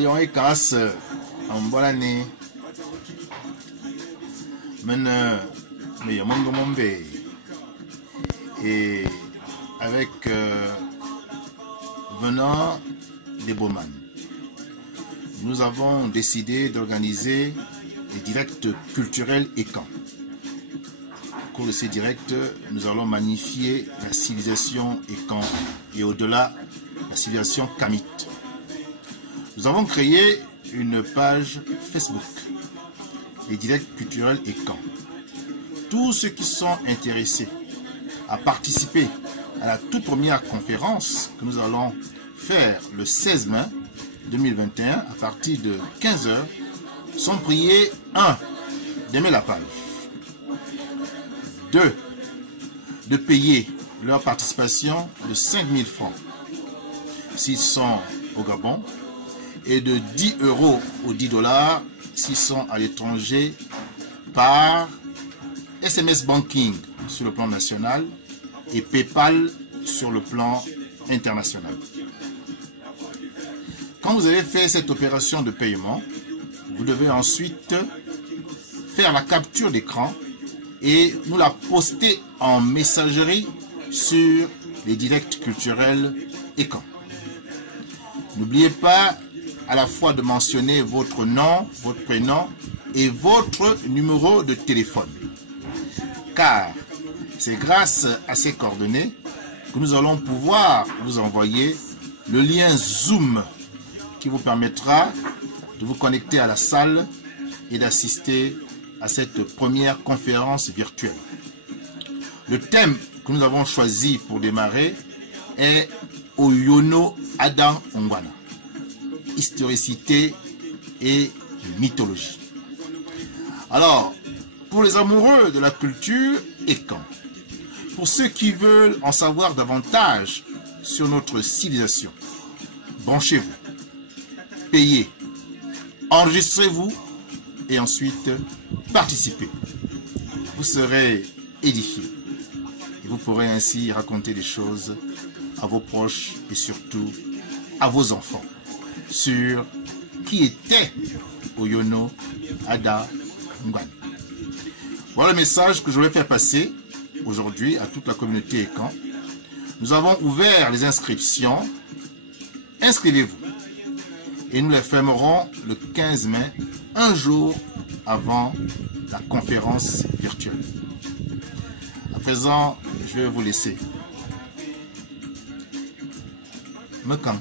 Ayons et casse en bonne année. Maintenant, mais il et avec venant des Bowman, nous avons décidé d'organiser des directs culturels et camps. Au cours de ces directs, nous allons magnifier la civilisation Ekan et au-delà, la civilisation kamite. Nous avons créé une page Facebook, les directs culturels Ekan. Tous ceux qui sont intéressés à participer à la toute première conférence que nous allons faire le 16 mai 2021 à partir de 15 h sont priés 1. D'aimer la page, 2. De payer leur participation de 5 000 francs s'ils sont au Gabon et de 10 € ou 10 $ s'ils sont à l'étranger par SMS Banking sur le plan national et PayPal sur le plan international. Quand vous avez fait cette opération de paiement, vous devez ensuite faire la capture d'écran et nous la poster en messagerie sur les directs culturels Ekan. N'oubliez pas à la fois de mentionner votre nom, votre prénom et votre numéro de téléphone. Car c'est grâce à ces coordonnées que nous allons pouvoir vous envoyer le lien Zoom qui vous permettra de vous connecter à la salle et d'assister à cette première conférence virtuelle. Le thème que nous avons choisi pour démarrer est Oyono Adam Ongwana, historicité et mythologie. Alors, pour les amoureux de la culture Ekan, pour ceux qui veulent en savoir davantage sur notre civilisation, branchez-vous, payez, enregistrez-vous et ensuite participez. Vous serez édifiés et vous pourrez ainsi raconter des choses à vos proches et surtout à vos enfants sur qui était Oyono Ada Ngwan. Voilà le message que je vais faire passer aujourd'hui à toute la communauté Ekan. Nous avons ouvert les inscriptions. Inscrivez-vous. Et nous les fermerons le 15 mai, un jour avant la conférence virtuelle. À présent, je vais vous laisser. Mekam.